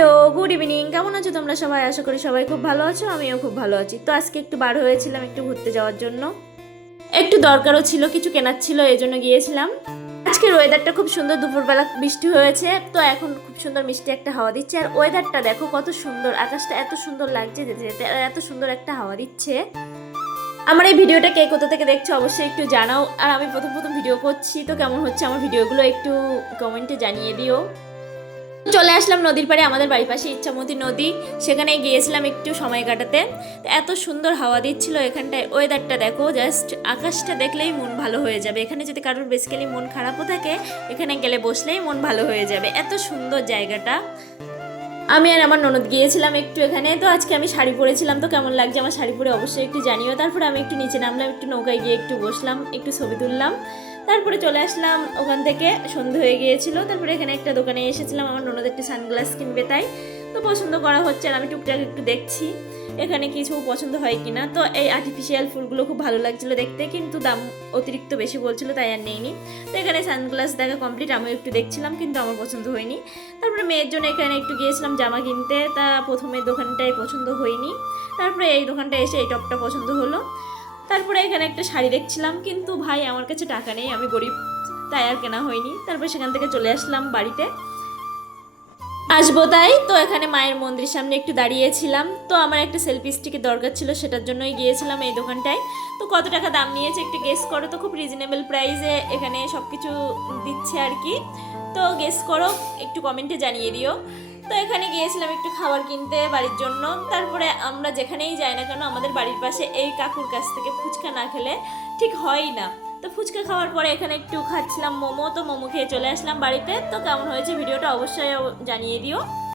Hello good evening কেমন আছো তোমরা সবাই? আশা করি সবাই খুব ভালো আছো, আমিও খুব ভালো আছি। তো আজকে একটু বার হয়েছিলাম একটু ঘুরতে যাওয়ার জন্য। একটু দরকারও ছিল, কিছু কেনার ছিল, এই জন্য গিয়েছিলাম। আজকের ওয়েদারটা খুব সুন্দর, দুপুরবেলা বৃষ্টি হয়েছে, তো এখন খুব সুন্দর মিষ্টি একটা হাওয়া দিচ্ছে। আর ওয়েদারটা দেখো কত সুন্দর, আকাশটা এত সুন্দর লাগছে যেতে যেতে আর এত সুন্দর একটা হাওয়া দিচ্ছে। আমার এই ভিডিওটা কে কোথা থেকে দেখছ অবশ্যই একটু জানাও। আর আমি প্রথম প্রথম ভিডিও করছি, তো কেমন হচ্ছে আমার ভিডিওগুলো একটু কমেন্টে জানিয়ে দিও। চলে আসলাম নদীর পাড়ে, আমাদের বাড়ির পাশে ইচ্ছামতি নদী। সেখানে গিয়েছিলাম একটু সময় কাটাতে। এত সুন্দর হাওয়া দিচ্ছিল এখানটায়। ওয়েদারটা দেখো জাস্ট আকাশটা দেখলেই মন ভালো হয়ে যাবে। এখানে যদি কারোর বেসিক্যালি মন খারাপও থাকে, এখানে গেলে বসলেই মন ভালো হয়ে যাবে। এত সুন্দর জায়গাটা। আমি আর আমার ননদ গিয়েছিলাম একটু এখানে, তো আজকে আমি শাড়ি পরেছিলাম, তো কেমন লাগছে আমার শাড়ি পরে অবশ্যই একটু জানিও। তারপরে আমি একটু নিচে নামলাম, একটু নৌকায় গিয়ে একটু বসলাম, একটু ছবি তুললাম। তারপরে চলে আসলাম ওখান থেকে, সন্ধে হয়ে গিয়েছিল। তারপরে এখানে একটা দোকানে এসেছিলাম, আমার ননদ একটু সানগ্লাস কিনবে তাই। তো পছন্দ করা হচ্ছে আর আমি টুকটাক একটু দেখছি এখানে কিছু পছন্দ হয় কিনা। তো এই আর্টিফিশিয়াল ফুলগুলো খুব ভালো লাগছিল দেখতে, কিন্তু দাম অতিরিক্ত বেশি বলছিল, তাই আর নেইনি। তো এখানে সানগ্লাস দেখা কমপ্লিট আমিও একটু দেখছিলাম, কিন্তু আমার পছন্দ হয়নি। তারপরে মেয়ের জন্য এখানে একটু গিয়েছিলাম জামা কিনতে, তা প্রথমে দোকানটায় পছন্দ হয়নি। তারপরে এই দোকানটা এসে এই টপটা পছন্দ হলো। তারপরে এখানে একটা শাড়ি দেখছিলাম, কিন্তু ভাই আমার কাছে টাকা নেই, আমি গরিব, তাই আর কেনা হয়নি। তারপরে সেখান থেকে চলে আসলাম বাড়িতে। আসব তাই? তো এখানে মায়ের মন্দিরের সামনে একটু দাঁড়িয়েছিলাম। তো আমার একটা সেলফি স্টিকের দরকার ছিল, সেটার জন্যই গিয়েছিলাম এই দোকানটায়। তো কত টাকা দাম নিয়েছে একটু গেস করো তো, খুব রিজনেবল প্রাইসে এখানে সব কিছু দিচ্ছে আর কি। তো গেস করো, একটু কমেন্টে জানিয়ে দিও। তো এখানে গিয়েছিলাম একটু খাবার কিনতে বাড়ির জন্য। তারপরে আমরা যেখানেই যাই না কেন, আমাদের বাড়ির পাশে এই কাকুর কাছ থেকে ফুচকা না খেলে ঠিক হয় না। তো ফুচকা খাওয়ার পরে এখানে একটু খাচ্ছিলাম মোমো, তো মোমো খেয়ে চলে আসলাম বাড়িতে। তো কেমন হয়েছে ভিডিওটা অবশ্যই জানিয়ে দিও।